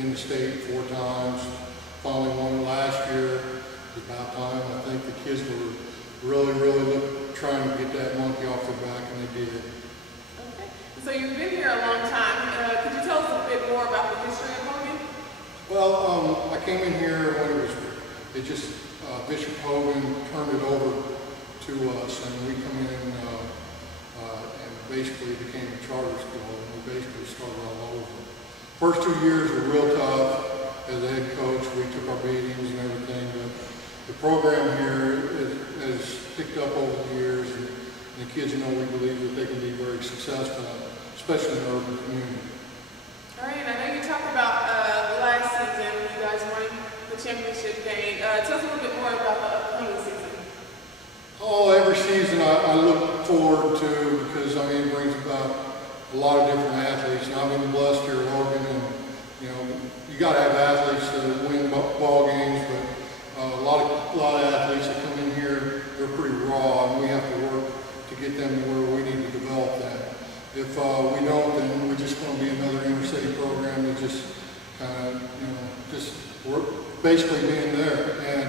been to state 4 times, finally won last year. It's about time. I think the kids were really trying to get that monkey off their back, and they did. Okay. So you've been here a long time. Could you tell us a bit more about the history of Hogan? Well, I came in here when Bishop Hogan turned it over to us, and we come in and basically became a charter school, and we basically started all over. First 2 years were real tough. As a head coach, we took our beatings and everything, but the program here has picked up over the years, and the kids, we believe that they can be very successful, especially in the urban community. All right, I know you talked about last season, you guys won the championship game. Tell us a little bit more about the upcoming season. Oh, every season I look forward to, because it brings about a lot of different athletes. And I've been blessed here at Hogan, and you got to have athletes to win ball games, but a lot of athletes that come in here, they're pretty raw, and we have to work to get them to where we need to develop that. If we don't, then we're just going to be another inner city program that just kind of, we're basically being there. And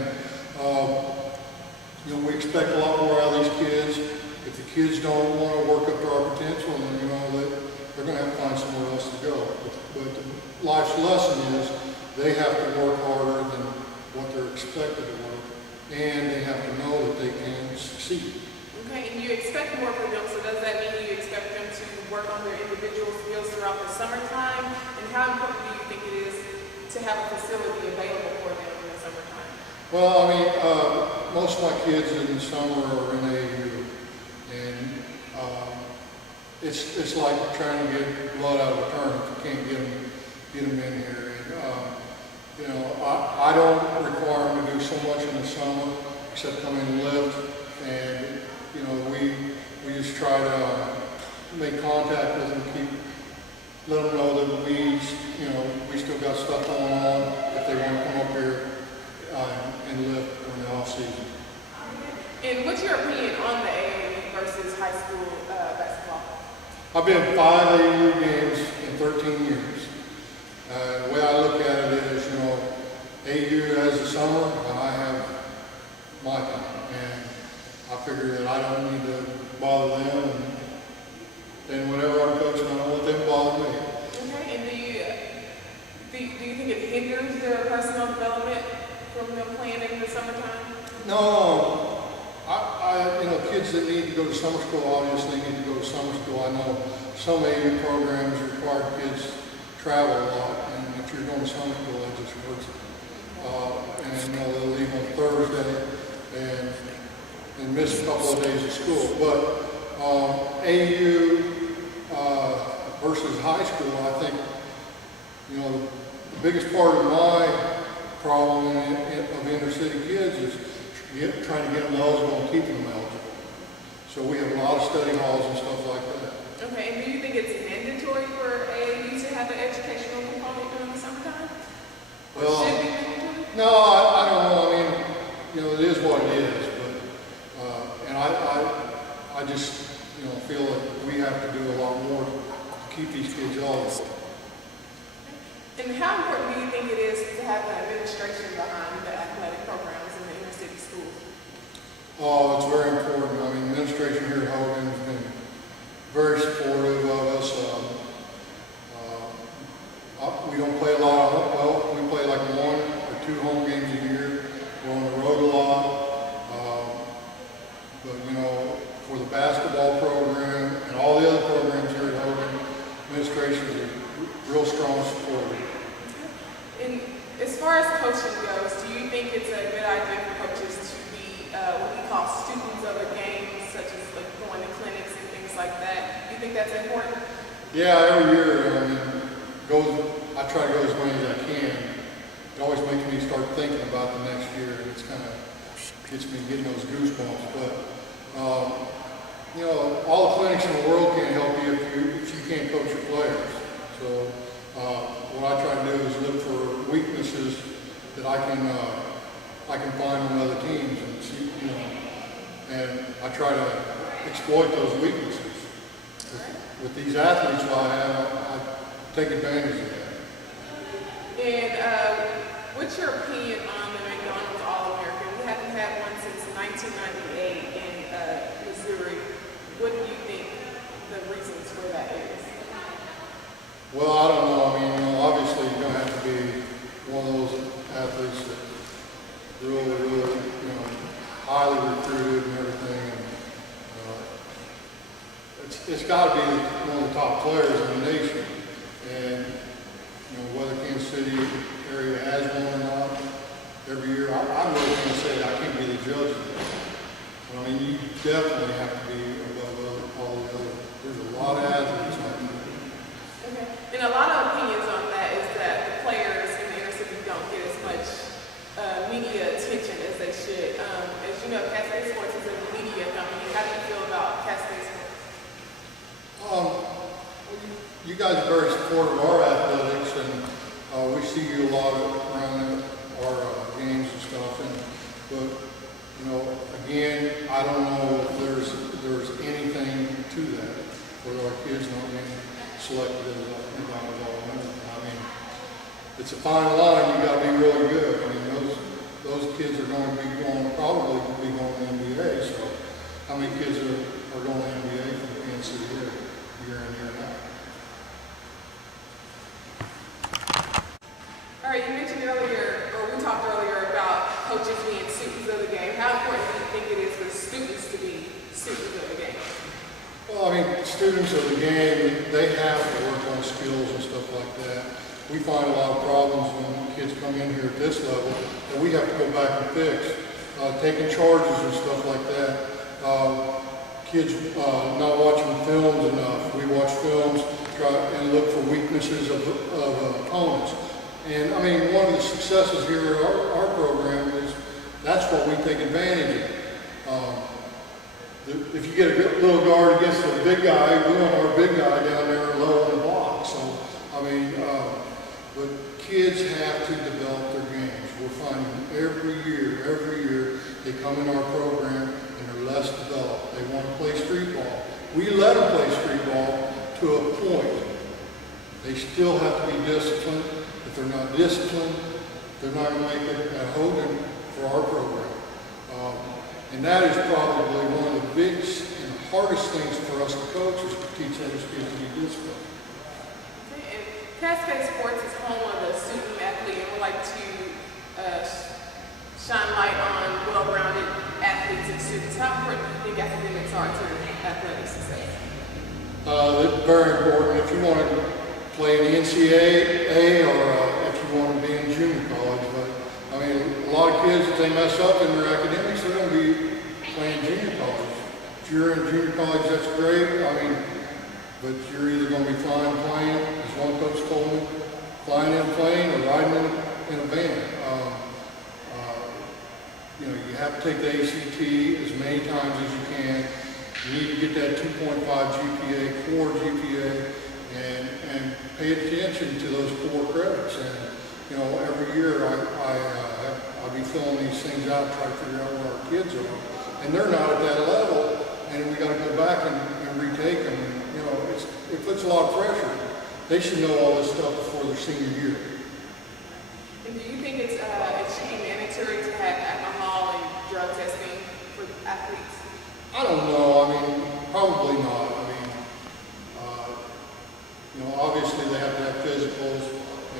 we expect a lot more out of these kids. If the kids don't want to work up to our potential, then they're going to have to find somewhere else to go. But life's lesson is they have to work harder than what they're expected to work, and they have to know that they can succeed. Okay, and you expect more from them, so does that mean you expect them to work on their individual skills throughout the summertime? And how important do you think it is to have a facility available for them in the summertime? Well, most of my kids in the summer are in AAU, and it's like trying to get blood out of a turnip. You can't get them in here. And, I don't require them to do so much in the summer except come in and lift, and we just try to make contact with them, let them know that we still got stuff going on if they want to come up here and lift during the off season. And what's your opinion on the AAU versus high school basketball? I've been 5 AAU games in 13 years. The way I look at it is, AAU has the summer, and I have my time. And I figure that I don't need to bother them, and then whenever I'm coaching, I don't let them bother me. Okay, and do you think it hinders their personal development from them playing in the summertime? No. Kids that need to go to summer school obviously need to go to summer school. I know some AAU programs require kids travel a lot, and if you're going to summer school, that just hurts them. And they'll leave on Thursday and miss a couple of days of school. But AAU versus high school, I think, the biggest part of my problem of inner city kids is trying to get them eligible and keeping them eligible. So we have a lot of study halls and stuff like that. Okay, and do you think it's mandatory for AAU to have an educational component during the summertime? Well, should be mandatory? No, I don't know. It is what it is. But I just feel like we have to do a lot more to keep these kids eligible. And how important do you think it is to have an administration behind the athletic programs in the inner city schools? Oh, it's very important. Administration here at Hogan has been very supportive of us. We don't play a lot we play like 1 or 2 home games a year. We're on the road a lot. But for the basketball program and all the other programs here at Hogan, administration is a real strong supporter. And as far as coaching goes, do you think it's a good idea for coaches to be what we call students of a game, such as like going to clinics and things like that? Do you think that's important? Yeah, every year, I try to go as many as I can. It always makes me start thinking about the next year. It's kind of gets me getting those goosebumps. But all the clinics in the world can't help you if you can't coach your players. So what I try to do is look for weaknesses that I can find in other teams, and see, and I try to exploit those weaknesses. With these athletes I have, I take advantage of that. And what's your opinion on the McDonald's All-American? We haven't had one since 1998 in Missouri. What do you think the reasons for that is? Well, I don't know. I mean, obviously you're going to have to be one of those athletes that really, highly recruited and everything. And, it's got to be one of the top players in the nation. And, whether Kansas City area has one or not, every year, I'm really going to say I can't be the judge of that. But, I mean, you definitely have to be above all the other. There's a lot of athletes out there. Okay. And a lot of opinions on that is that the players in the inner city don't get as much media attention as they should. As you know, Cascade Sports is a media company. How do you feel about Cascade Sports? You guys are very supportive of our athletics, and we see you a lot around our games and stuff. But again, I don't know if there's anything to that for our kids not being selected as a McDonald's All-American. I mean, it's a fine line. You got to be really good. I mean, those kids are going to be probably going to the NBA. So, how many kids are going to the NBA from the Kansas City area year in, year out? All right, you mentioned earlier, or we talked earlier about coaches being students of the game. How important do you think it is for students to be students of the game? Well, I mean, students of the game, they have to work on skills and stuff like that. We find a lot of problems when kids come in here at this level that we have to go back and fix. Taking charges and stuff like that. Kids not watching films enough. We watch films, try and look for weaknesses of opponents. And I mean, one of the successes here at our program is that's what we take advantage of. If you get a little guard against a big guy, we want our big guy down there low in the box. So, I mean, but kids have to develop their games. We're finding every year, they come in our program and they're less developed. They want to play street ball. We let them play street ball to a point. They still have to be disciplined. If they're not disciplined, they're not going to make it at Hogan for our program. And that is probably one of the biggest and hardest things for us to coach is to teach those kids to be disciplined. Okay, and Cascade Sports is home of the student athlete, and we like to shine light on well-rounded athletes and students. How important do you think academics are to athletic success? It's very important. If you want to play in the NCAA or if you want to be in junior college, but I mean, a lot of kids, if they mess up in their academics, they're going to be playing junior college. If you're in junior college, that's great. I mean, but you're either going to be flying a plane, as one coach told me, flying in a plane or riding in a van. You have to take the ACT as many times as you can. You need to get that 2.5 GPA, core GPA, and pay attention to those core credits. And every year I'll be filling these things out, try to figure out where our kids are, and they're not at that level, and we got to go back and retake them. It puts a lot of pressure. They should know all this stuff before their senior year. And do you think it should be mandatory to have alcohol and drug testing for athletes? I don't know. I mean, probably not. I mean, obviously they have to have physicals,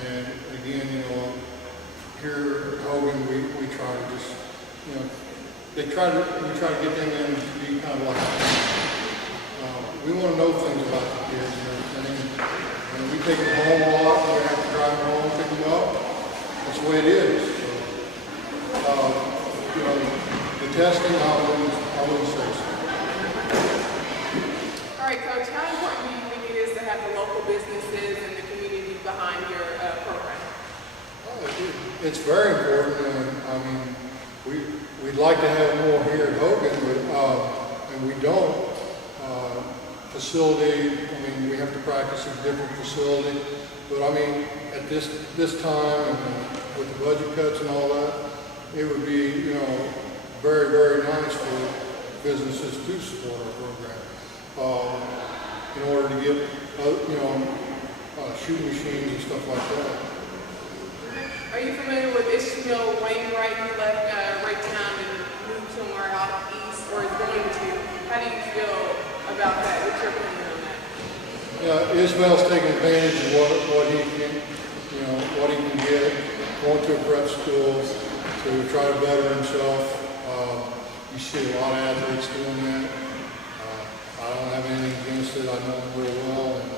and again, here at Hogan, we try to just, we try to get them in to be kind of like, we want to know things about the kids and everything. And we take them home a lot. We have to drive them home, pick them up. That's the way it is. So, the testing, I wouldn't say so. All right, Coach, how important do you think it is to have the local businesses and the community behind your program? It's very important, and I mean, we'd like to have more here at Hogan, but and we don't. Facility, I mean, we have to practice in a different facility, but I mean, at this time, and with the budget cuts and all that, it would be, very, very nice for businesses to support our program in order to get, shooting machines and stuff like that. Are you familiar with Ishmael Wainwright? He left Raytown and moved somewhere out east, or is going to. How do you feel about that? What's your opinion on that? Yeah, Ismail's taking advantage of what he can, what he can get, going to a prep school to try to better himself. You see a lot of athletes doing that. I don't have anything against it. I know him real well. And,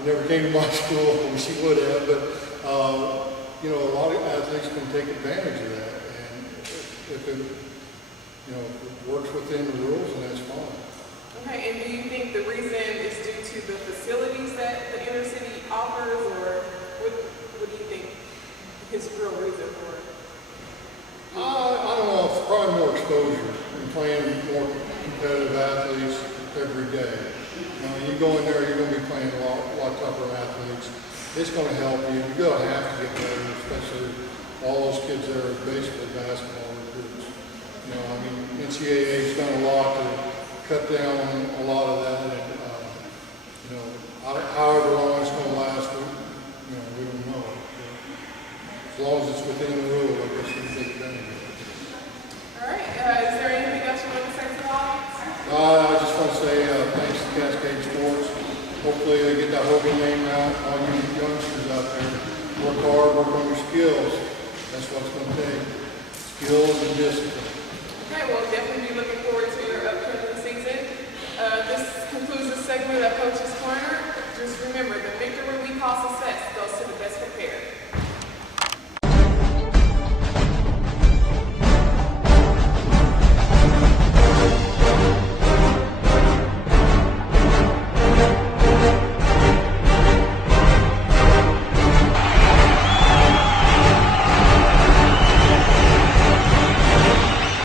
he never came to my school. I wish he would have, but a lot of athletes can take advantage of that. And if it, works within the rules, then that's fine. Okay, and do you think the reason is due to the facilities that the inner city offers, or what do you think his real reason for it? I don't know. It's probably more exposure and playing more competitive athletes every day. You go in there, you're going to be playing a lot tougher athletes. It's going to help you. You're going to have to get better, especially all those kids that are basically basketball recruits. NCAA's done a lot to cut down on a lot of that, and however long it's going to last, we don't know. As long as it's within the rule, I guess you can take advantage of it. All right. Is there anything else you want to say to the audience? I just want to say thanks to Cascade Sports. Hopefully they get that Hogan name out. All you youngsters out there, work hard, work on your skills. That's what it's going to take. Skills and discipline. Okay, well, definitely be looking forward to your upcoming season. This concludes the segment of Coach's Corner. Just remember, the victory we call success goes to the